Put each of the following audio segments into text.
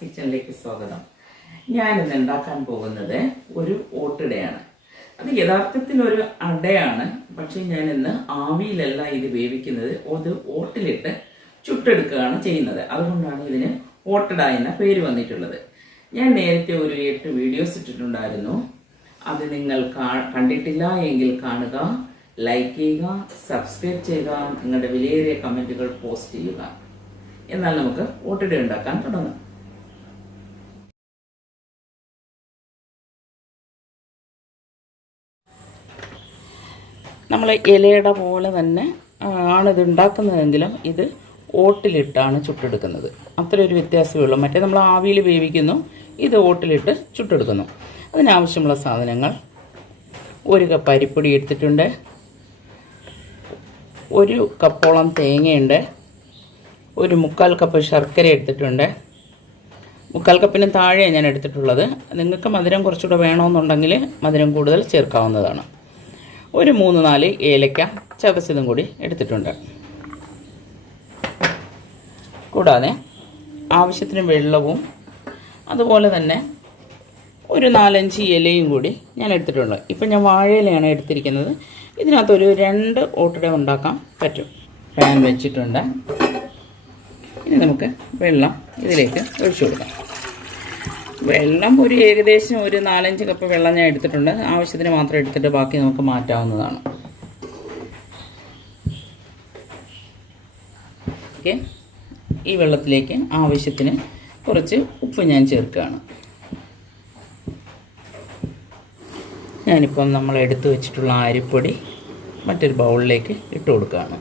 കിച്ചണിലേക്ക് സ്വാഗതം. ഞാനിന്ന് ഉണ്ടാക്കാൻ പോകുന്നത് ഒരു ഓട്ടിടയാണ്. അത് യഥാർത്ഥത്തിൽ ഒരു അടയാണ്, പക്ഷെ ഞാനിന്ന് ആവിയിലല്ല ഇത് വേവിക്കുന്നത്, അത് ഓട്ടിലിട്ട് ചുട്ടെടുക്കുകയാണ് ചെയ്യുന്നത്. അതുകൊണ്ടാണ് ഇതിന് ഓട്ടിട എന്ന പേര് വന്നിട്ടുള്ളത്. ഞാൻ നേരത്തെ ഒരു 8 വീഡിയോസ് ഇട്ടിട്ടുണ്ടായിരുന്നു. അത് നിങ്ങൾ കണ്ടിട്ടില്ല എങ്കിൽ കാണുക, ലൈക്ക് ചെയ്യുക, സബ്സ്ക്രൈബ് ചെയ്യുക, നിങ്ങളുടെ വിലയേറിയ കമൻറ്റുകൾ പോസ്റ്റ് ചെയ്യുക. എന്നാൽ നമുക്ക് ഓട്ടിട ഉണ്ടാക്കാൻ തുടങ്ങാം. നമ്മൾ ഇലയുടെ പോലെ തന്നെ ആണിത് ഉണ്ടാക്കുന്നതെങ്കിലും ഇത് ഓട്ടിലിട്ടാണ് ചുട്ടെടുക്കുന്നത്. അത്രയൊരു വ്യത്യാസമേ ഉള്ളൂ. മറ്റേ നമ്മൾ ആവിയിൽ വേവിക്കുന്നു, ഇത് ഓട്ടിലിട്ട് ചുട്ടെടുക്കുന്നു. അതിനാവശ്യമുള്ള സാധനങ്ങൾ: 1 കപ്പ് അരിപ്പൊടി എടുത്തിട്ടുണ്ട്, 1 കപ്പോളം തേങ്ങയുണ്ട്, 1/4 കപ്പ് ശർക്കര എടുത്തിട്ടുണ്ട്. 1/4 കപ്പിന് താഴെ ഞാൻ എടുത്തിട്ടുള്ളത്. നിങ്ങൾക്ക് മധുരം കുറച്ചുകൂടെ വേണമെന്നുണ്ടെങ്കിൽ മധുരം കൂടുതൽ ചേർക്കാവുന്നതാണ്. 3-4 ഏലക്ക ചതച്ചതും കൂടി എടുത്തിട്ടുണ്ട്. കൂടാതെ ആവശ്യത്തിന് വെള്ളവും അതുപോലെ തന്നെ 4-5 ഇലയും കൂടി ഞാൻ എടുത്തിട്ടുണ്ട്. ഇപ്പം ഞാൻ വാഴയിലയാണ് എടുത്തിരിക്കുന്നത്. ഇതിനകത്തൊരു 2 ഓട്ടിട ഉണ്ടാക്കാൻ പറ്റും. പാൻ വെച്ചിട്ടുണ്ട്. ഇനി നമുക്ക് വെള്ളം ഇതിലേക്ക് ഒഴിച്ചു കൊടുക്കാം. വെള്ളം ഏകദേശം 4-5 കപ്പ് വെള്ളം ഞാൻ എടുത്തിട്ടുണ്ട്. ആവശ്യത്തിന് മാത്രം എടുത്തിട്ട് ബാക്കി നമുക്ക് മാറ്റാവുന്നതാണ്. ഓക്കെ, ഈ വെള്ളത്തിലേക്ക് ആവശ്യത്തിന് കുറച്ച് ഉപ്പ് ഞാൻ ചേർക്കുകയാണ്. ഞാനിപ്പം നമ്മൾ എടുത്തു വെച്ചിട്ടുള്ള അരിപ്പൊടി മറ്റൊരു ബൗളിലേക്ക് ഇട്ട് കൊടുക്കുകയാണ്.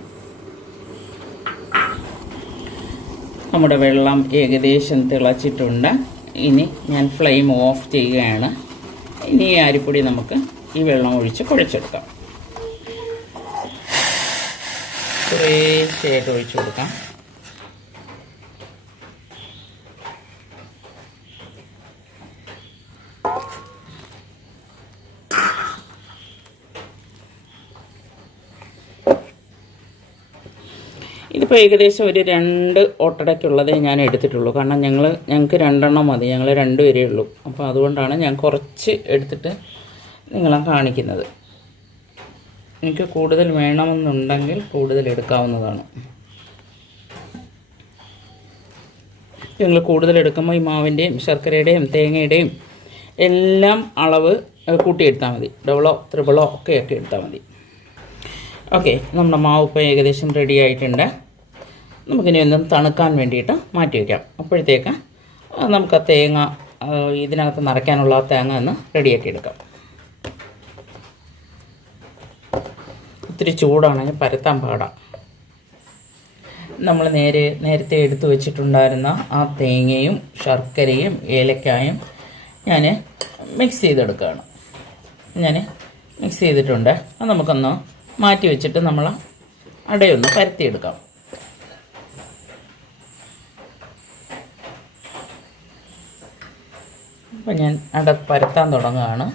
നമ്മുടെ വെള്ളം ഏകദേശം തിളച്ചിട്ടുണ്ട്. ഇനി ഞാൻ ഫ്ലെയിം ഓഫ് ചെയ്യുകയാണ്. ഇനി ഈ അരിപ്പൊടി നമുക്ക് ഈ വെള്ളം ഒഴിച്ച് കുഴച്ചെടുക്കാം. കുറേശ്ശെയായിട്ട് ഒഴിച്ചു കൊടുക്കാം. ഇതിപ്പോൾ ഏകദേശം ഒരു 2 ഓട്ടടയ്ക്കുള്ളതേ ഞാൻ എടുത്തിട്ടുള്ളൂ. കാരണം ഞങ്ങൾക്ക് 2 എണ്ണം മതി, ഞങ്ങൾ 2 പേരേ ഉള്ളൂ. അപ്പോൾ അതുകൊണ്ടാണ് ഞാൻ കുറച്ച് എടുത്തിട്ട് നിങ്ങളെ കാണിക്കുന്നത്. എനിക്ക് കൂടുതൽ വേണമെന്നുണ്ടെങ്കിൽ കൂടുതൽ എടുക്കാവുന്നതാണ്. നിങ്ങൾ കൂടുതൽ എടുക്കുമ്പോൾ ഈ മാവിൻ്റെയും ശർക്കരയുടെയും തേങ്ങയുടെയും എല്ലാം അളവ് കൂട്ടിയെടുത്താൽ മതി. ഡബിളോ ത്രിബിളോ ഒക്കെ എടുത്താൽ മതി. ഓക്കെ, നമ്മുടെ മാവ് ഇപ്പോൾ ഏകദേശം റെഡി ആയിട്ടുണ്ട്. നമുക്കിനി ഒന്നും തണുക്കാൻ വേണ്ടിയിട്ട് മാറ്റി വയ്ക്കാം. അപ്പോഴത്തേക്ക് നമുക്ക് ആ തേങ്ങ ഇതിനകത്ത് നിറയ്ക്കാനുള്ള ആ തേങ്ങ ഒന്ന് റെഡിയാക്കി എടുക്കാം. ഒത്തിരി ചൂടാണെങ്കിൽ പരത്താൻ പാടാം. നമ്മൾ നേരത്തെ എടുത്തു വെച്ചിട്ടുണ്ടായിരുന്ന ആ തേങ്ങയും ശർക്കരയും ഏലക്കായും ഞാൻ മിക്സ് ചെയ്തെടുക്കുകയാണ്. ഞാൻ മിക്സ് ചെയ്തിട്ടുണ്ട്. അത് നമുക്കൊന്ന് മാറ്റി വെച്ചിട്ട് നമ്മൾ അടയൊന്ന് പരത്തിയെടുക്കാം. അപ്പം ഞാൻ അട പരത്താൻ തുടങ്ങുകയാണ്.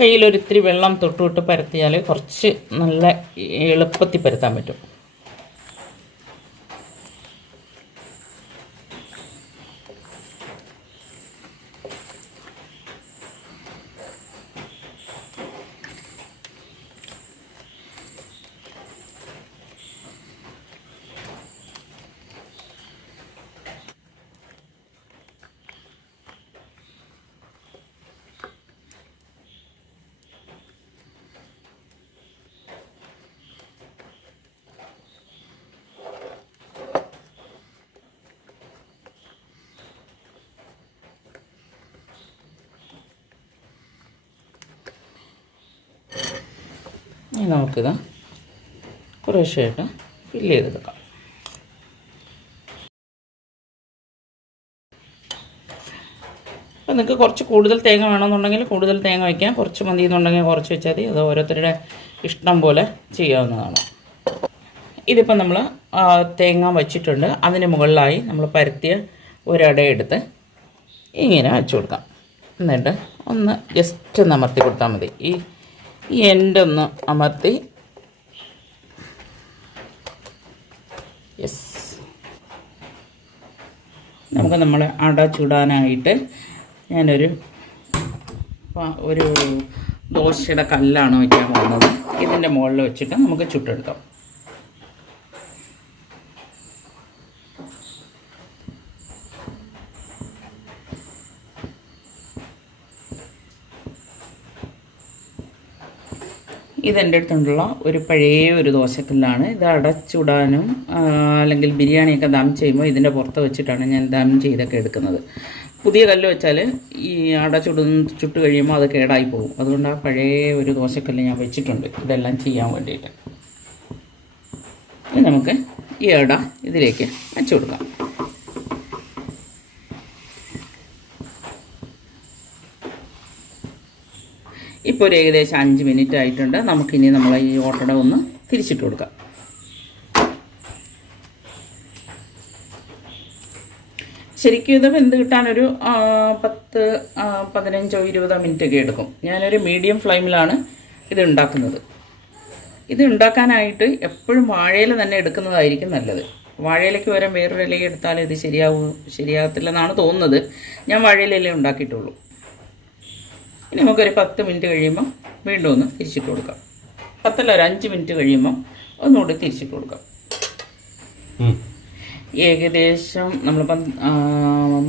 കയ്യിലൊരിത്തിരി വെള്ളം തൊട്ടുവിട്ട് പരത്തിയാൽ കുറച്ച് നല്ല എളുപ്പത്തിൽ പരത്താൻ പറ്റും. ഇനി നമുക്കിത് കുറേശ്ശെയായിട്ട് ഫില്ല് ചെയ്തെടുക്കാം. അപ്പോൾ നിങ്ങൾക്ക് കുറച്ച് കൂടുതൽ തേങ്ങ വേണമെന്നുണ്ടെങ്കിൽ കൂടുതൽ തേങ്ങ വയ്ക്കാം, കുറച്ച് മതി എന്നുണ്ടെങ്കിൽ കുറച്ച് വെച്ചാൽ മതി. അത് ഓരോരുത്തരുടെ ഇഷ്ടം പോലെ ചെയ്യാവുന്നതാണ്. ഇതിപ്പോൾ നമ്മൾ തേങ്ങ വച്ചിട്ടുണ്ട്. അതിന് മുകളിലായി നമ്മൾ പരത്തിയ ഒരടയെടുത്ത് ഇങ്ങനെ വെച്ച് കൊടുക്കാം. എന്നിട്ട് ഒന്ന് ജസ്റ്റ് ഒന്ന് അമർത്തി കൊടുത്താൽ മതി. ഈ എൻഡ് ഒന്ന് അമർത്തി യെസ്. നമുക്ക് നമ്മൾ അട ചുടാനായിട്ട് ഞാനൊരു ദോശയുടെ കല്ലാണ് വയ്ക്കാൻ പോകുന്നത്. ഇതിൻ്റെ മുകളിൽ വെച്ചിട്ട് നമുക്ക് ചുട്ടെടുക്കാം. ഇതെൻ്റെ അടുത്തുള്ള ഒരു പഴയ ഒരു ദോശക്കല്ലാണ്. ഇത് അടച്ചുടാനും അല്ലെങ്കിൽ ബിരിയാണിയൊക്കെ ദം ചെയ്യുമ്പോൾ ഇതിൻ്റെ പുറത്ത് വെച്ചിട്ടാണ് ഞാൻ ദം ചെയ്തൊക്കെ എടുക്കുന്നത്. പുതിയ കല്ല് വെച്ചാൽ ഈ ചുട്ട് കഴിയുമ്പോൾ അത് കേടായി പോകും. അതുകൊണ്ട് ആ പഴയ ഒരു ദോശക്കല്ല് ഞാൻ വെച്ചിട്ടുണ്ട് ഇതെല്ലാം ചെയ്യാൻ വേണ്ടിയിട്ട്. ഇനി നമുക്ക് ഈ അട ഇതിലേക്ക് വെച്ച് കൊടുക്കാം. ഇപ്പോൾ ഒരു ഏകദേശം 5 മിനിറ്റ് ആയിട്ടുണ്ട്. നമുക്കിനി നമ്മൾ ഈ ഓട്ടട ഒന്ന് തിരിച്ചിട്ട് കൊടുക്കാം. ശരിക്കും ഇത് വെന്ത് കിട്ടാനൊരു 10, 15, 20 മിനിറ്റൊക്കെ എടുക്കും. ഞാനൊരു മീഡിയം ഫ്ലെയിമിലാണ് ഇത് ഉണ്ടാക്കുന്നത്. ഇത് ഉണ്ടാക്കാനായിട്ട് എപ്പോഴും വാഴയില തന്നെ എടുക്കുന്നതായിരിക്കും നല്ലത്. വാഴയിലയ്ക്ക് വരെ വേറൊരു ഇല എടുത്താൽ ഇത് ശരിയാകത്തില്ലെന്നാണ് തോന്നുന്നത്. ഞാൻ വാഴയിലയിലേ ഉണ്ടാക്കിയിട്ടുള്ളൂ. ഇനി നമുക്കൊരു 10 മിനിറ്റ് കഴിയുമ്പോൾ വീണ്ടും ഒന്ന് തിരിച്ചിട്ട് കൊടുക്കാം. 10 അല്ല, ഒരു 5 മിനിറ്റ് കഴിയുമ്പോൾ ഒന്നുകൂടി തിരിച്ചിട്ട് കൊടുക്കാം. ഏകദേശം നമ്മളിപ്പം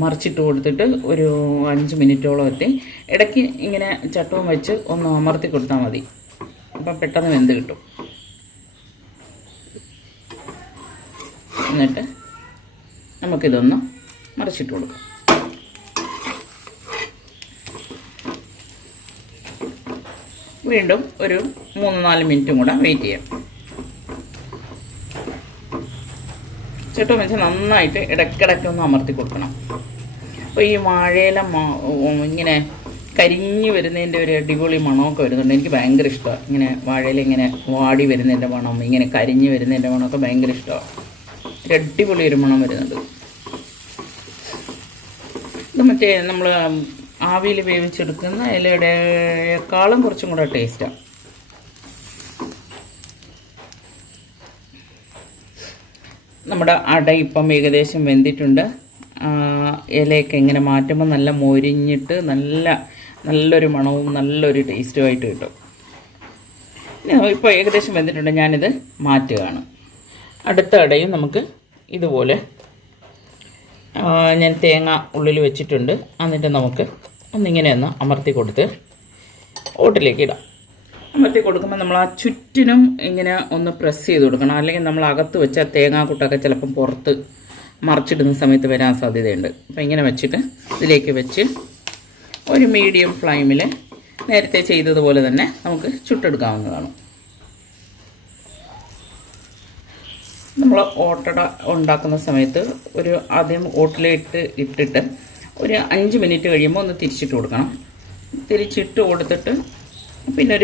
മറിച്ചിട്ട് കൊടുത്തിട്ട് ഒരു 5 മിനിറ്റോളം എത്തി. ഇടയ്ക്ക് ഇങ്ങനെ ചട്ടവും വെച്ച് ഒന്ന് അമർത്തി കൊടുത്താൽ മതി. അപ്പം പെട്ടെന്ന് വെന്ത് കിട്ടും. എന്നിട്ട് നമുക്കിതൊന്ന് മറിച്ചിട്ട് കൊടുക്കാം. വീണ്ടും ഒരു 3-4 മിനിറ്റും കൂടെ വെയിറ്റ് ചെയ്യാം. ചട്ടം വെച്ച് നന്നായിട്ട് ഇടയ്ക്കിടയ്ക്ക് ഒന്ന് അമർത്തി കൊടുക്കണം. അപ്പോൾ ഈ വാഴയില ഇങ്ങനെ കരിഞ്ഞ് വരുന്നതിൻ്റെ ഒരു അടിപൊളി മണമൊക്കെ വരുന്നുണ്ട്. എനിക്ക് ഭയങ്കര ഇഷ്ടമാണ്. ഇങ്ങനെ വാഴയില ഇങ്ങനെ വാടി വരുന്നതിൻ്റെ മണം, ഇങ്ങനെ കരിഞ്ഞ് വരുന്നതിൻ്റെ മണമൊക്കെ ഭയങ്കര ഇഷ്ടമാണ്. ഒരു അടിപൊളി ഒരു മണം വരുന്നുണ്ട്. ഇത് മറ്റേ നമ്മൾ ആവിയിൽ വേവിച്ചെടുക്കുന്ന ഇലയുടെക്കാളും കുറച്ചും കൂടെ ടേസ്റ്റാണ്. നമ്മുടെ അട ഇപ്പം ഏകദേശം വെന്തിട്ടുണ്ട്. ഇലയൊക്കെ ഇങ്ങനെ മാറ്റുമ്പോൾ നല്ല മൊരിഞ്ഞിട്ട് നല്ലൊരു മണവും നല്ലൊരു ടേസ്റ്റുമായിട്ട് കിട്ടും. ഇപ്പോൾ ഏകദേശം വെന്തിട്ടുണ്ട്. ഞാനിത് മാറ്റുകയാണ്. അടുത്ത അടയും നമുക്ക് ഇതുപോലെ ഞാൻ തേങ്ങ ഉള്ളിൽ വെച്ചിട്ടുണ്ട്. എന്നിട്ട് നമുക്ക് ഒന്നിങ്ങനെ ഒന്ന് അമർത്തി കൊടുത്ത് ഓട്ടിലേക്ക് ഇടാം. അമർത്തി കൊടുക്കുമ്പോൾ നമ്മൾ ആ ചുറ്റിനും ഇങ്ങനെ ഒന്ന് പ്രസ് ചെയ്ത് കൊടുക്കണം. അല്ലെങ്കിൽ നമ്മൾ അകത്ത് വെച്ച തേങ്ങാക്കുട്ടൊക്കെ ചിലപ്പം പുറത്ത് മറിച്ചിടുന്ന സമയത്ത് വരാൻ സാധ്യതയുണ്ട്. അപ്പോൾ ഇങ്ങനെ വെച്ചിട്ട് ഇതിലേക്ക് വെച്ച് ഒരു മീഡിയം ഫ്ലെയിമിൽ നേരത്തെ ചെയ്തതുപോലെ തന്നെ നമുക്ക് ചുട്ടെടുക്കാവുന്നതാണ്. നമ്മൾ ഓട്ടട ഉണ്ടാക്കുന്ന സമയത്ത് ആദ്യം ഇട്ടിട്ട് ഒരു 5 മിനിറ്റ് കഴിയുമ്പോൾ ഒന്ന് തിരിച്ചിട്ട് കൊടുക്കണം. തിരിച്ചിട്ട് കൊടുത്തിട്ട് പിന്നെ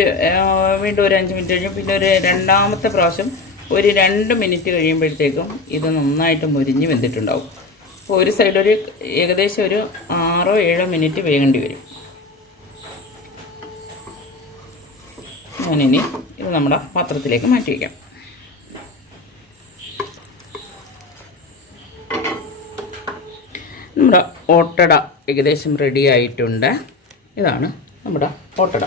വീണ്ടും ഒരു 5 മിനിറ്റ് കഴിയുമ്പോൾ പിന്നെ ഒരു രണ്ടാമത്തെ പ്രാവശ്യം ഒരു 2 മിനിറ്റ് കഴിയുമ്പോഴത്തേക്കും ഇത് നന്നായിട്ട് മുരിഞ്ഞ് വെന്തിട്ടുണ്ടാവും. അപ്പോൾ ഒരു സൈഡ് ഏകദേശം ഒരു 6-7 മിനിറ്റ് വേകേണ്ടി വരും. ഞാനിനി ഇത് നമ്മുടെ പാത്രത്തിലേക്ക് മാറ്റി വയ്ക്കാം. നമ്മുടെ ഓട്ടട ഏകദേശം റെഡി ആയിട്ടുണ്ട്. ഇതാണ് നമ്മുടെ ഓട്ടട.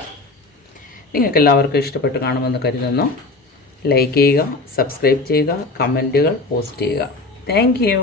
നിങ്ങൾക്കെല്ലാവർക്കും ഇഷ്ടപ്പെട്ട് കാണുമെന്ന് കരുതുന്നു. ലൈക്ക് ചെയ്യുക, സബ്സ്ക്രൈബ് ചെയ്യുക, കമൻറ്റുകൾ പോസ്റ്റ് ചെയ്യുക. Thank you.